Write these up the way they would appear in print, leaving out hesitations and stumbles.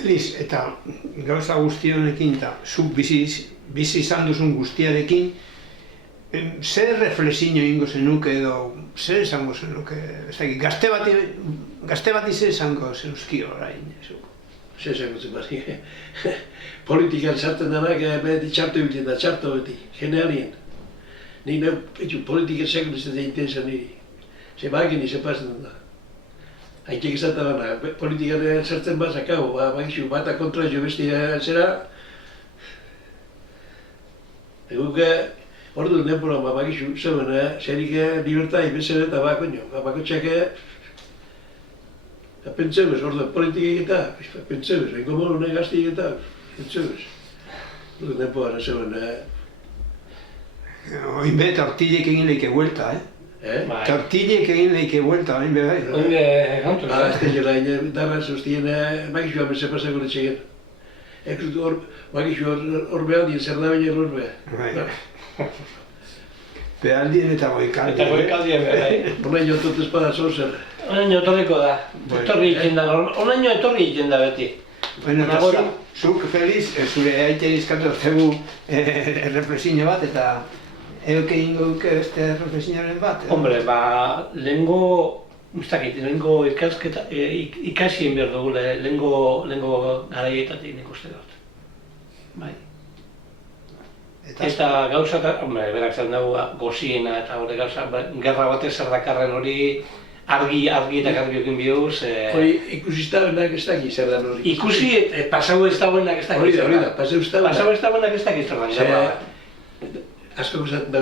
Feliz, eta gauza guztionekin, eta zuk bizi izan duzun guztiarekin, zer reflexio egingo zenuke edo zer esango zenuke, gazte bati zer esango zenuzkio orain? Zer esango zen bati, politikan sartzen denak beti txarto egiten da, txarto beti, generalien. Nik politikan segun ez da intensa niri, ze bagin izan pasen da. Haitek izaten dena, politikan sartzen bazakau, bagizu, bata kontra jo bestia zera. Eguke, ordu denbora bagizu, zeuen, zerik libertai bezala eta bakoño, bakotxak pentsebez, ordu politikak eta, pentsebez, bengo moru gaztik eta, pentsebez. Ordu denbora zeuen. Oin be, tortillek egin leike huelta, Tortillek egin leike huelta, oin be, bai. Oin be, gantu, Ez da jela, darra zoztien, bagizu amese pasako letxegen. Bagizu hor behar dien, zer da baina hor behar. Behaldien eta goikaldien. Eta goikaldien, bai. Honaino tot espada zozer. Honaino etorriko da. Etorri egiten da, honaino etorri egiten da beti. Bueno, eta zuk, Feliz, zure aite izkatu zegu reflexio bat, eta euk egingo duke beste reflexioaren bat? Hombre, lehengo, lehengo ikasien behar dugu, lehengo garaietatik nik uste dut. Bai. Eta gauza, hombre, berak zen dugu goziena eta hori gauza, gerra batez zer dakarren hori argi eta garbiokin bihuz. Hori ikusiztabenak ez daki zer dan hori. Ikusi, pasau ez dagoenak ez daki zer dan. Hori da, pasau ez dagoenak ez daki zer dan. Asko gustatzen da,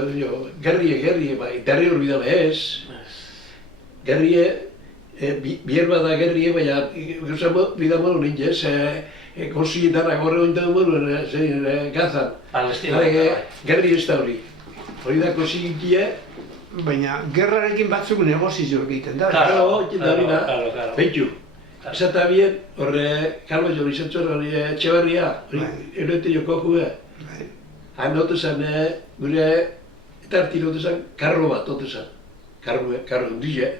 gerrie, bai, derri hor bidala ez. Gerrie, bierba da gerrie, baina gauza bidala hori nintzen, gozi eta gorre hori da hori gazan. Gerri ez da hori. Hori da gozi gintia. Baina, gerrarekin batzuk negozio egiten da. Claro, hori da. Beitu. Esata bien, horre, kalba jo izantzor hori Etxeberria, hori eroete joko juge. Han notezan, gure eta arti notezan, karro bat notezan. Karro hundile.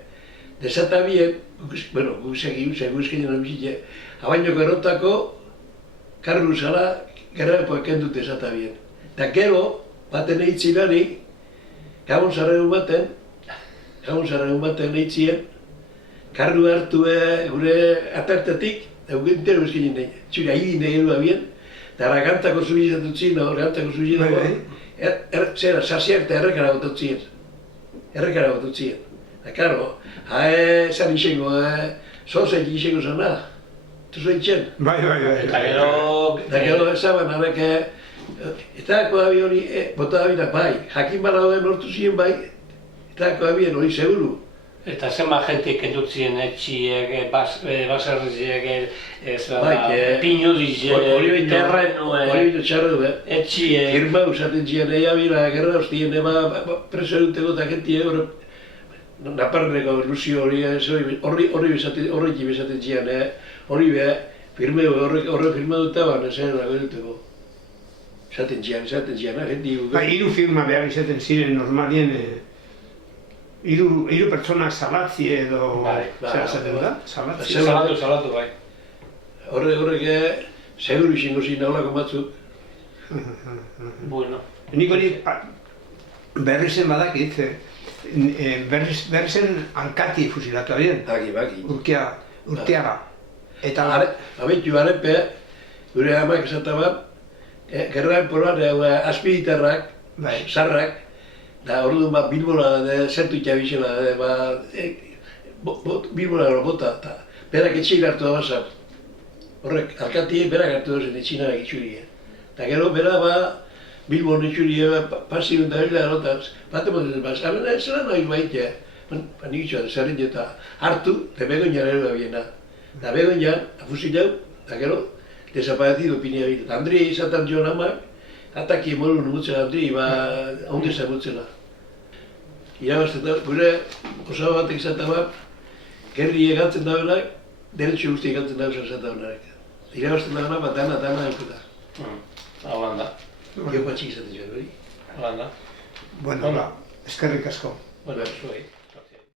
Esata bien, bueno, guzkekin jena bizitze, abaino gerotako, karro zala, gerrarepoak kendute esata bien. Eta gero, baten eitzinanik, Gabon zarregun baten eitzien, karru hartu gure atartetik, dugu entero eskinen nahi. Zure ahidin egin abien, eta ragantako zubizat dutzien, ragantako zubizat dutzien, zera, sasiak eta errekara bat dutzien. Errekara bat dutzien. Eta, karo, zan izango, zozaik izango zana, tuzo eitzen. Bai. Eta gero ezaban, harek, eta abien hori, bota abinak bai, jakin bala hori nortu ziren bai, eta abien hori seguru. Eta zenba jentik endutzien etxiek, baserriziek, pinudizek, terrenuen, hori bintu txarra du, etxiek. Firma usaten ziren, ea bila, gerra hostien, preso eduteko eta gentie hori, naparreneko ilusio hori bezaten ziren, hori be, horre firma dutaban, esan eduteko. Esaten zian, jenti gugu. Hiru firma behar izaten ziren normalien, hiru pertsonak salatzi edo... Zer esaten da? Salatu, bai. Horrek, seguru izango zin naholako batzuk. Bueno. Nik hori berrizen badakit, berrizen hankati fusilatu abien. Baki. Urteaga. Eta... Abentu arepe, gure amak esatabat, gerraen polar azpigitarrak, sarrak, da orduan Bilbora zertu itxabizela, Bilbora bota, eta berak etxeik hartu da bazat. Horrek, alkatiek berak hartu da zen etxinak itxurie. Eta gero bera Bilbon itxurie pasibun da hila erotaz, bat emoten baz, zelan nahi baitea. Nik itxuan, zerren eta hartu, eta begoinan ero da biena. Eta begoinan, afusilau, eta gero, desaparecido pinia bit. Andri izaten joan amak, ataki emolun mutzela Andri, ondesa mutzela. Irabazten da, gure osaba batek izaten bat, gerri egatzen da benak, deretxo guzti egatzen da ezaten benak. Irabazten da benak, dana eukuta. Hagan da. Gero patxik izaten joan, hori? Hagan da. Bueno, eskerrik asko. Bueno, zuei.